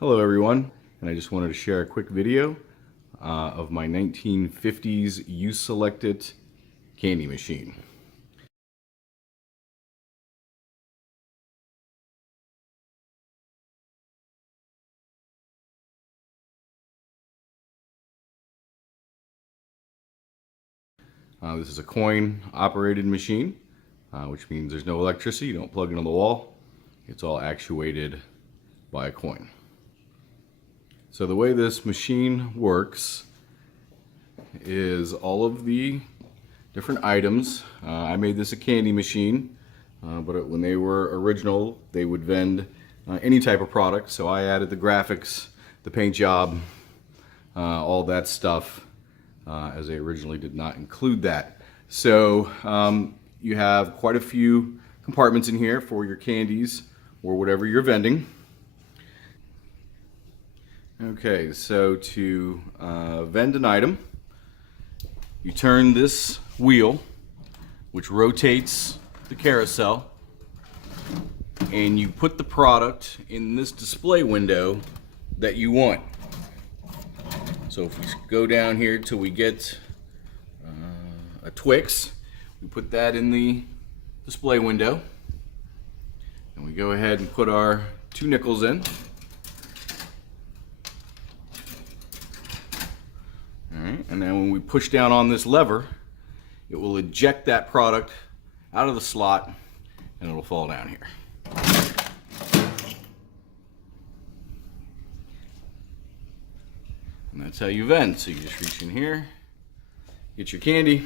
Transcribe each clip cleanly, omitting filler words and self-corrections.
Hello everyone, and I just wanted to share a quick video of my 1950s You Select It candy machine. This is a coin operated machine, which means there's no electricity, you don't plug into the wall. It's all actuated by a coin. So the way this machine works is all of the different items. I made this a candy machine, but when they were original, they would vend any type of product. So I added the graphics, the paint job, all that stuff, as they originally did not include that. So you have quite a few compartments in here for your candies or whatever you're vending. Okay, so to vend an item, you turn this wheel, which rotates the carousel, and you put the product in this display window that you want. So if we go down here till we get a Twix, we put that in the display window, and we go ahead and put our 2 nickels in. Alright, and then when we push down on this lever, it will eject that product out of the slot and it'll fall down here. And that's how you vend. So you just reach in here, get your candy,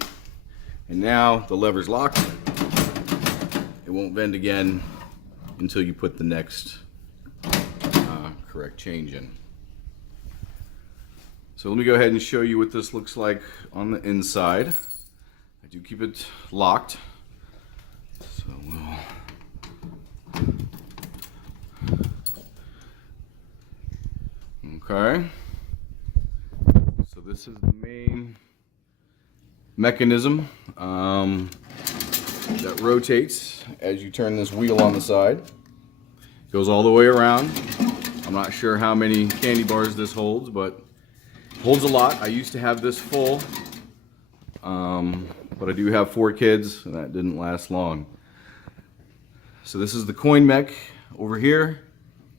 and now the lever's locked. It won't vend again until you put the next correct change in. So let me go ahead and show you what this looks like on the inside. I do keep it locked. So okay. So this is the main mechanism that rotates as you turn this wheel on the side. Goes all the way around. I'm not sure how many candy bars this holds, but holds a lot. I used to have this full, but I do have 4 kids, and that didn't last long. So this is the coin mech over here.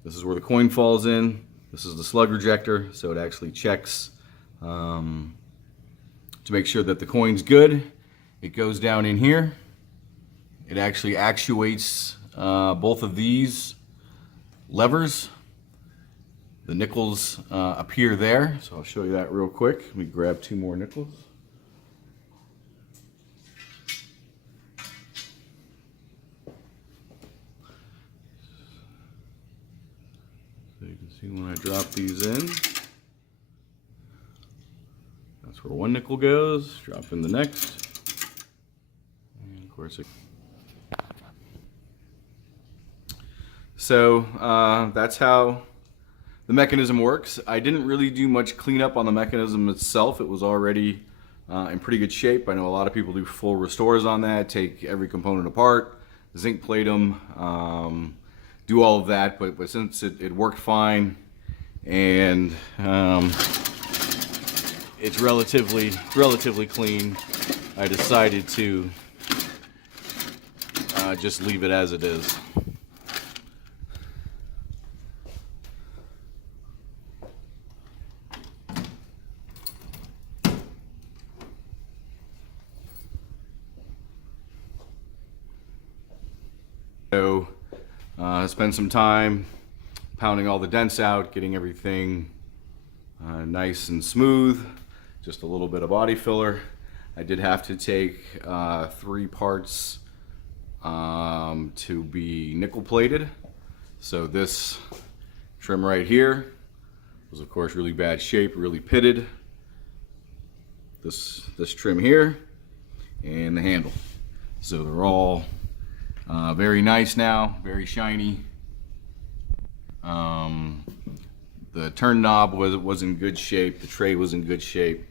This is where the coin falls in. This is the slug rejector, so it actually checks to make sure that the coin's good. It goes down in here. It actually actuates both of these levers. The nickels appear there, so I'll show you that real quick. Let me grab 2 more nickels. So you can see when I drop these in, that's where 1 nickel goes. Drop in the next, and of course so that's how the mechanism works. I didn't really do much cleanup on the mechanism itself. It was already in pretty good shape. I know a lot of people do full restores on that, take every component apart, zinc plate them, do all of that, but since it worked fine and it's relatively clean, I decided to just leave it as it is. So spend some time pounding all the dents out, getting everything nice and smooth. Just a little bit of body filler. I did have to take 3 parts to be nickel plated. So this trim right here was of course really bad shape, really pitted. This trim here and the handle. So they're all very nice now, very shiny. The turn knob was in good shape. The tray was in good shape.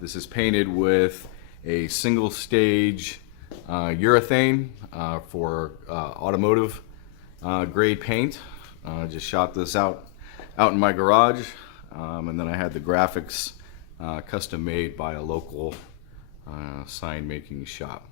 This is painted with a single stage urethane for automotive grade paint. Just shot this out out in my garage, and then I had the graphics custom made by a local sign making shop.